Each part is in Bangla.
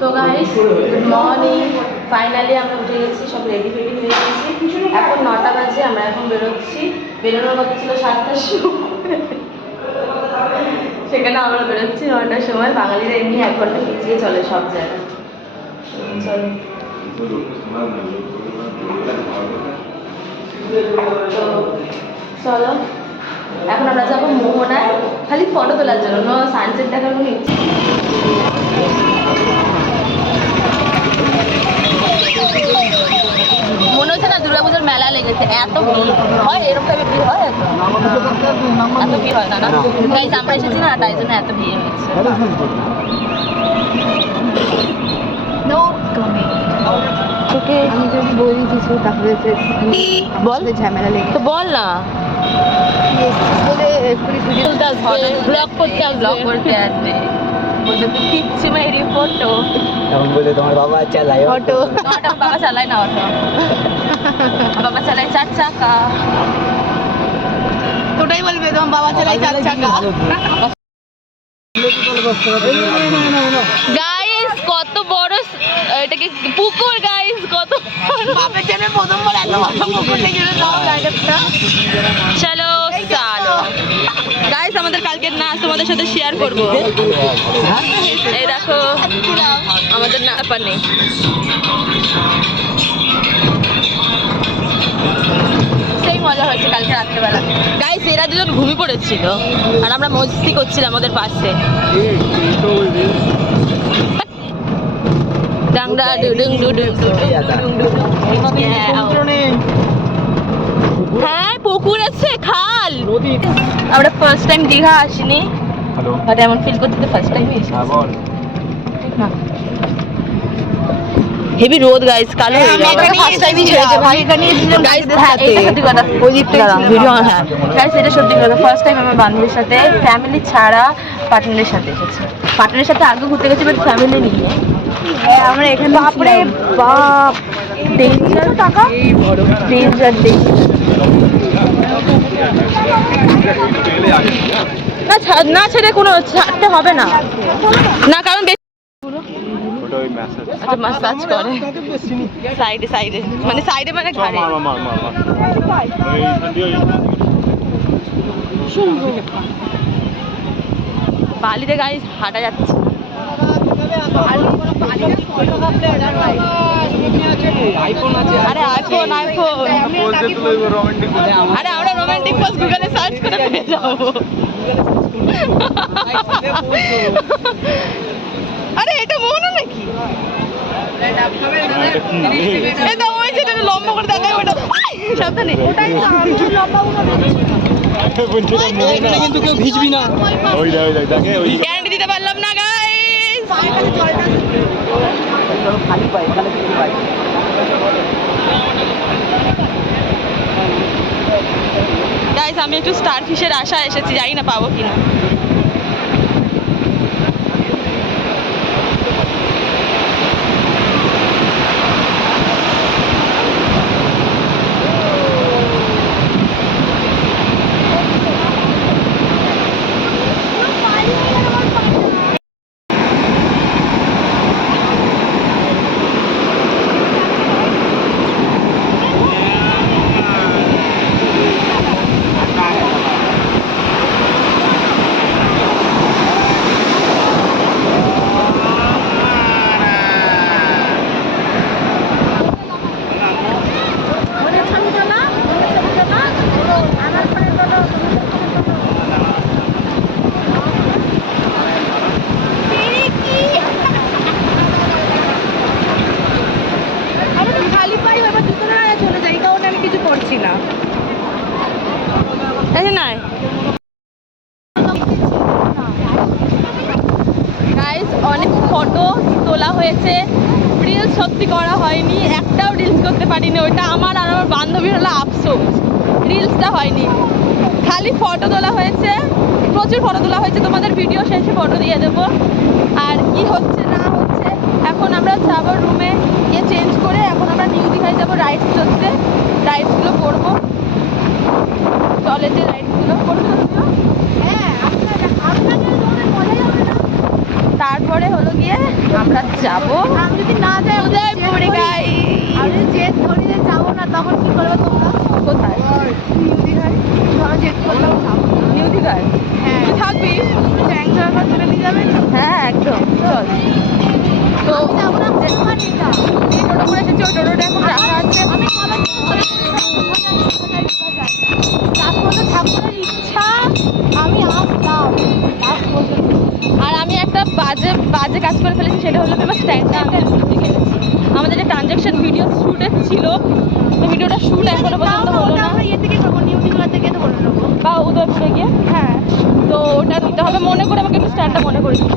তো গাইস গুড মর্নিং ফাইনালি আমরা উঠে গেছি, সব রেডি ফেডি হয়ে গেছি। এখন নটা বাজে, আমরা এখন বেরোচ্ছি। বেরোনোর কথা ছিল সাতটার সময়। সেখানে আমরা বেরোচ্ছি নটার সময়। বাঙালিরা এমনি এক ঘণ্টা পিছিয়ে চলে সব জায়গায়। চলো। এখন আমরা যাব মোহনায়। খালি ফটো তোলার জন্য সানসেট দেখার কোনো ইচ্ছে মনে হচ্ছে না দুর্গাপুজোর মেলা লেগেছে এত ভিড়। হয় এরকম ভিড় হয় এত? এত ভিড় হয় না না? গাইজ আমরা এসেছি না তাই জন্য এত ভিড় হয়েছে নো কমেন্ট তোকে আমি যদি বলি কিছু তাহলে বল। ঝামেলা লেগে তো বল না। এসছিস বলে এক্ষুনি ভিডিও ব্লগ করতে ব্লগ করতে আসবে বলবে তুই পিচ্ছি মেরি ফটো তখন বলে তোমার বাবা চালায় অটো অটো বাবা চালায় না অটো বাবা চালায় চার চাকা তোটাই বলবে তোমার বাবা চালাই চার চাকা এটাকে পুকুর গাইস কত বাপের জন্য প্রথমবার এত বড় পুকুর লেগেছে চলো চলো। গাইস আমাদের কালকের নাচ তোমাদের সাথে শেয়ার করব। এই দেখো আমাদের না পানি সেই মজা হয়েছে কালকে রাত্রেবেলা। গাইস এরা দুজন ঘুমিয়ে পড়েছিল আর আমরা মস্তি করছিলাম আমাদের পাশে। ডাংডা ডুডুং ডুডুং ডুডুং ডুডুং ডুডুং হ্যাঁ পুকুর আছে খাল আমরা ফার্স্ট টাইম দীঘা আসিনি হ্যালো বাট এমন ফিল করতে তো ফার্স্ট এসেছি হ্যাঁ হেভি রোদ গাইস কালো হয়ে যাবে ফার্স্ট টাইমই ছেড়েছে ভাই এখানে এসেছিলাম গাইস হ্যাঁ এটা সত্যি কথা ওই ভিডিও হ্যাঁ গাইস এটা সত্যি কথা ফার্স্ট টাইম আমার বান্ধবীর সাথে ফ্যামিলি ছাড়া পার্টনারের সাথে এসেছি পার্টনারের সাথে আগে ঘুরতে গেছি বাট ফ্যামিলি নিয়ে আমরা এখানে বাপরে বাপ। ডেঞ্জার টাকা ডেঞ্জার না ছা- না ছেড়ে কোনো ছাড়তে হবে না। না কারণ মেসেজ আচ্ছা মাসাজ করে। সাইডে সাইডে মানে সাইডে মানে ঘাড়ে। বালিতে গাড়ি হাঁটা যাচ্ছে আরে আইফোন আইফোন বলতে তো ওই romantic বলে আমার- আরে আমরা রোমান্টিক পোজ গুগলে সার্চ করে পেয়ে যাব। আরে এটা মনে নাকি? এটা ওই যেটা লম্বা করে দেখায় ওটা সাবধানে। ওটাই তো বলছি এটা না। কিন্তু কেউ ভিজবি না ওই দেখ, ওই দেখ, দেখে, ওই গ্যারান্টি দিতে পারলাম না আমি একটু স্টার ফিশের আশা এসেছি জানি না পাবো কিনা খালি পাই এবার জুতো না চলে যাই কারণ আমি কিছু করছি না এই নাই গাইস ফটো তোলা হয়েছে। রিলস সত্যি করা হয়নি, একটাও রিলস করতে পারিনি, ওইটা আমার আর আমার বান্ধবীর হলো আফসোস। রিলসটা হয়নি। খালি ফটো তোলা হয়েছে, প্রচুর ফটো তোলা হয়েছে, তোমাদের ভিডিও শেষে ফটো দিয়ে দেবো। আর কি হচ্ছে, না হচ্ছে, এখন আমরা যাব রুমে গিয়ে চেঞ্জ করে এখন আমরা নিউ দীঘায় যাব রাইডস চলতে। রাইডসগুলো করব। জলের যে রাইডসগুলো করব তো তুমিও? হ্যাঁ আপনারা আপনাদের মজাই হবে না তারপরে হলো গিয়ে আমরা যাব। আমি যদি না যাই উদয়পুরে গাই আমি যদি জেদ করি যে যাব না তখন কি করবে তোমরা? কোথায়? নিউ দীঘায়। ধরো জেদ করলাম যাব নিউ দীঘায়? হ্যাঁ। থাকবি? নিয়ে যাবে? হ্যাঁ একদম। চল। তো যাব না তো ওটা নিতে হবে মনে করে আমাকে একটু স্ট্যান্ডটা মনে করে দিও।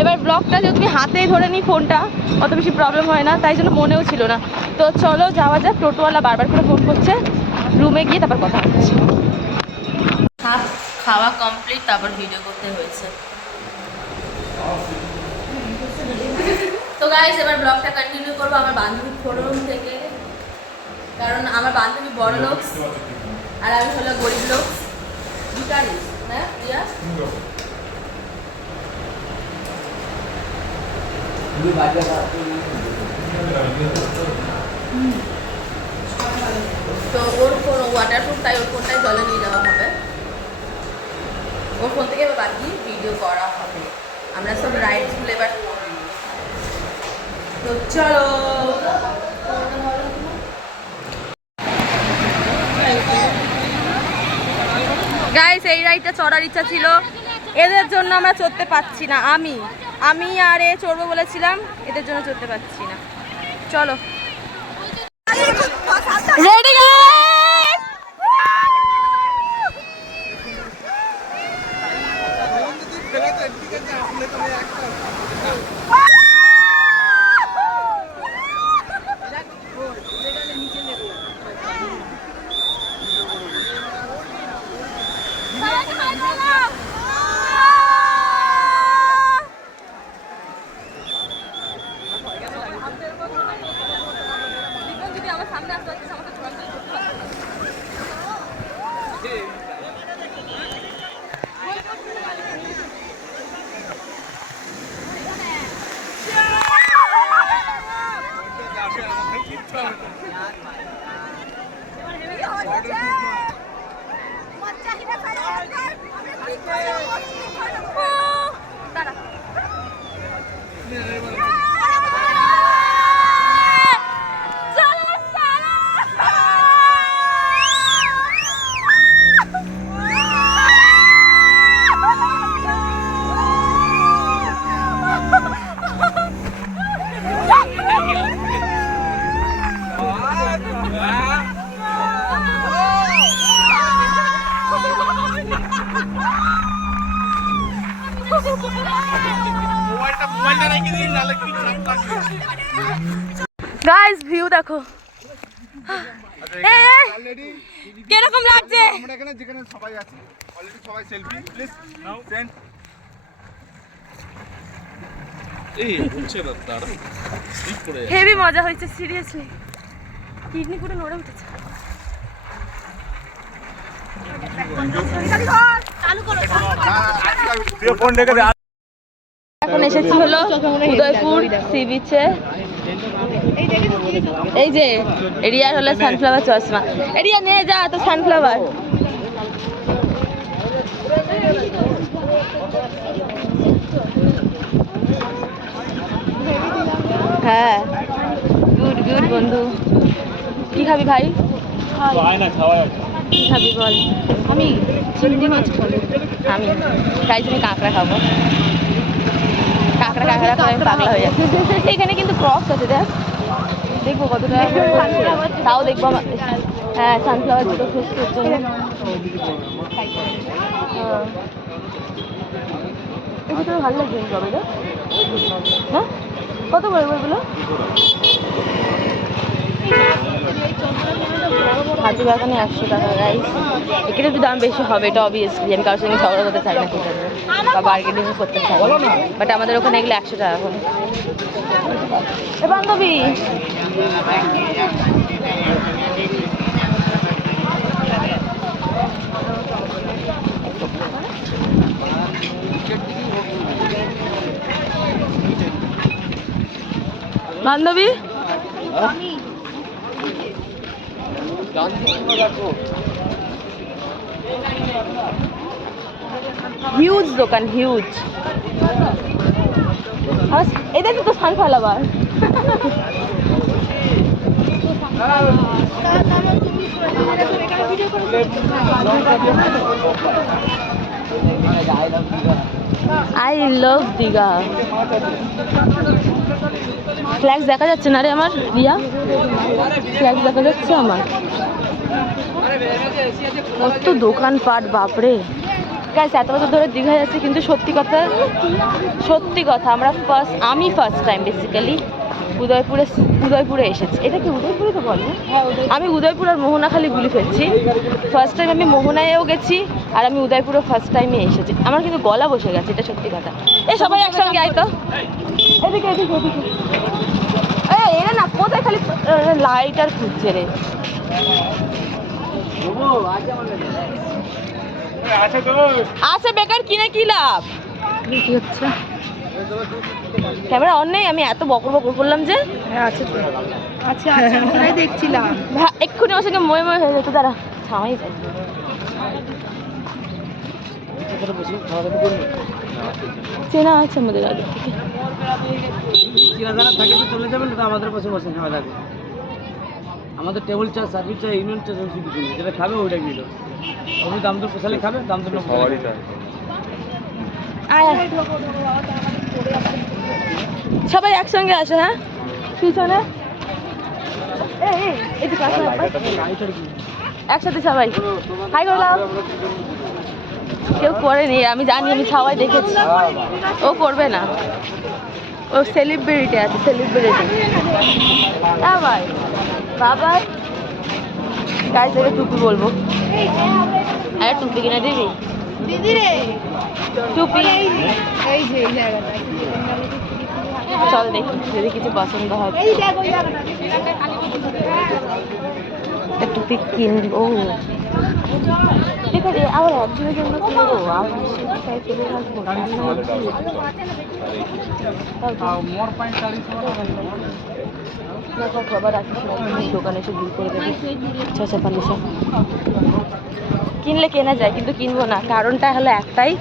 এবার ব্লগটা যেহেতু তুমি হাতেই ধরে নিই ফোনটা অত বেশি প্রবলেম হয় না, তাই জন্য মনেও ছিল না। তো চলো যাওয়া যাক, টোটোওয়ালা বারবার করে ফোন করছে। রুমে গিয়ে তারপর কথা হচ্ছে খাওয়া কমপ্লিট তারপর ভিডিও করতে হয়েছে। তো গাইজ এবার ব্লগটা কন্টিনিউ করব আমার বান্ধবীর ফোরম থেকে। কারণ আমার বান্ধবী বড় লোক, আর আমি হলো গরিব লোক। ভিকারি। হ্যাঁ প্রিয়া তো ওর ফোন ওয়াটারপ্রুফ তাই ওর ফোনটাই জলে নিয়ে যাওয়া হবে। ওর ফোন থেকে বাকি ভিডিও করা হবে। আমরা সব রাইডসগুলো এবার করব। তো চলো। গাইস এই রাইডটা চড়ার ইচ্ছা ছিল। এদের জন্য আমরা চড়তে পাচ্ছি না, আমি। আমি আর এ চড়বো বলেছিলাম, এদের জন্য চড়তে পাচ্ছি না। চলো। রেডি যদি আমার সামনে গাইস ভিউ দেখো। এই, এই, কীরকম লাগছে? আমরা এখানে যেখানে সবাই আছি অলরেডি সবাই সেলফি প্লিজ নাও। সেন্ড এই না তার। স্লিপ করে হেভি মজা হয়েছে সিরিয়াসলি কিডনি পুরো নড়ে উঠেছে। এখন এসেছি হলো উদয়পুর সি বিচে। এই যে এরিয়ার হলো সানফ্লাওয়ার চশমা এরিয়া নিয়ে যা তো সানফ্লাওয়ার হ্যাঁ। গুড গুড বন্ধু। কি খাবি ভাই? খাবি বল। আমি চিংড়ি মাছ খাব। আমি তাই তুমি কাঁকড়া খাব। কাঁকড়া কাঁকড়া করে আমি পাগলা হয়ে যাচ্ছে। এখানে কিন্তু ক্রস আছে দেখ। দেখব কতটা তাও দেখব আমার হ্যাঁ সানফ্লাওয়ার দুটো ফেস্টের জন্য। হ্যাঁ। এই ভালো লাগছে হ্যাঁ? কত করে বইগুলো হাতি বাগানে একশো টাকা গাইস এখানে একটু দাম বেশি হবে এটা অবভিয়াসলি আমি কারোর সঙ্গে ঝগড়া করতে চাই না ঠিক আছে? বা বার্গেনিং করতে চাই। বাট আমাদের ওখানে এগুলো একশো টাকা এখন এ বান্ধবী! বান্ধবী! হিউজ দোকান হিউজ এই দেখো তো sunflower I love Digha flex দেখা যাচ্ছে না রে আমার রিয়া? ফ্ল্যাক্স দেখা যাচ্ছে আমার। কত দোকানপাট বাপরে। গাইস এত বছর ধরে দীঘা যাচ্ছি কিন্তু সত্যি কথা সত্যি কথা আমরা ফার্স্ট আমি ফার্স্ট টাইম বেসিক্যালি উদয়পুরে উদয়পুরে এসেছি। এটা কি উদয়পুরে তো বলে? আমি উদয়পুর আর মোহনাখালি গুলি ফেলছি। ফার্স্ট টাইম আমি মোহনায়ও গেছি আর আমি উদয়পুরে ফার্স্ট টাইমে এসেছি। আমার কিন্তু গলা বসে গেছে এটা সত্যি কথা। এই সবাই একসঙ্গে আয় তো। এদিকে এদিকে এদিকে। এই এরা না কোথায় খালি লাইট আর খুঁজছে রে? আছে বেকার কিনে কি লাভ? কি হচ্ছে ক্যামেরা অন নেই? আমি এত বকর বকর করলাম যে। হ্যাঁ আছে আচ্ছা আচ্ছা দেখছিলাম। ভা- এক্ষুনি আমার সঙ্গে ময়ে ময়ে হয়ে যেত দাঁড়া ছামাই যাই চেনা আছে আমাদের আগে থেকে। থাকে তো চলে যাবেন তো আমাদের পাশে বসে খাওয়া আমাদের টেবিল চা সার্ভিস চা ইউনিয়ন চা সব কিছু নেই যেটা খাবে ওইটা নিল। ওই দাম তো পোষালে খাবে দাম তো। সবাই একসঙ্গে আসে হ্যাঁ? পিছনে। এই, এই, এদিকে একসাথে সবাই। হাই করলাম কেউ করেনি আমি জানি আমি সবাই দেখেছি। ও করবে না। ও সেলিব্রিটি আছে সেলিব্রিটি ভাই বাবাই গাছ থেকে টুপি বলব। আরে টুপি কিনে দিবি? দিদি রে। টুপি। এই যে এই জায়গাটা চল দেখি যদি কিছু পছন্দ হয়। টুপি কিনবো ঠিক আছে আবার একদিনের জন্য কিনবো রাখিস না, তুমি দোকানে এসে ভিড় করে দেবে আচ্ছা আচ্ছা কিনলে কেনা যায় কিন্তু কিনবো না। কারণটা হলো একটাই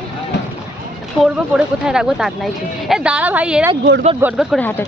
পরবো পরে কোথায় রাখব তার নাই এ দাঁড়া ভাই এরা গড়গড় গড়গড় করে হাঁটে।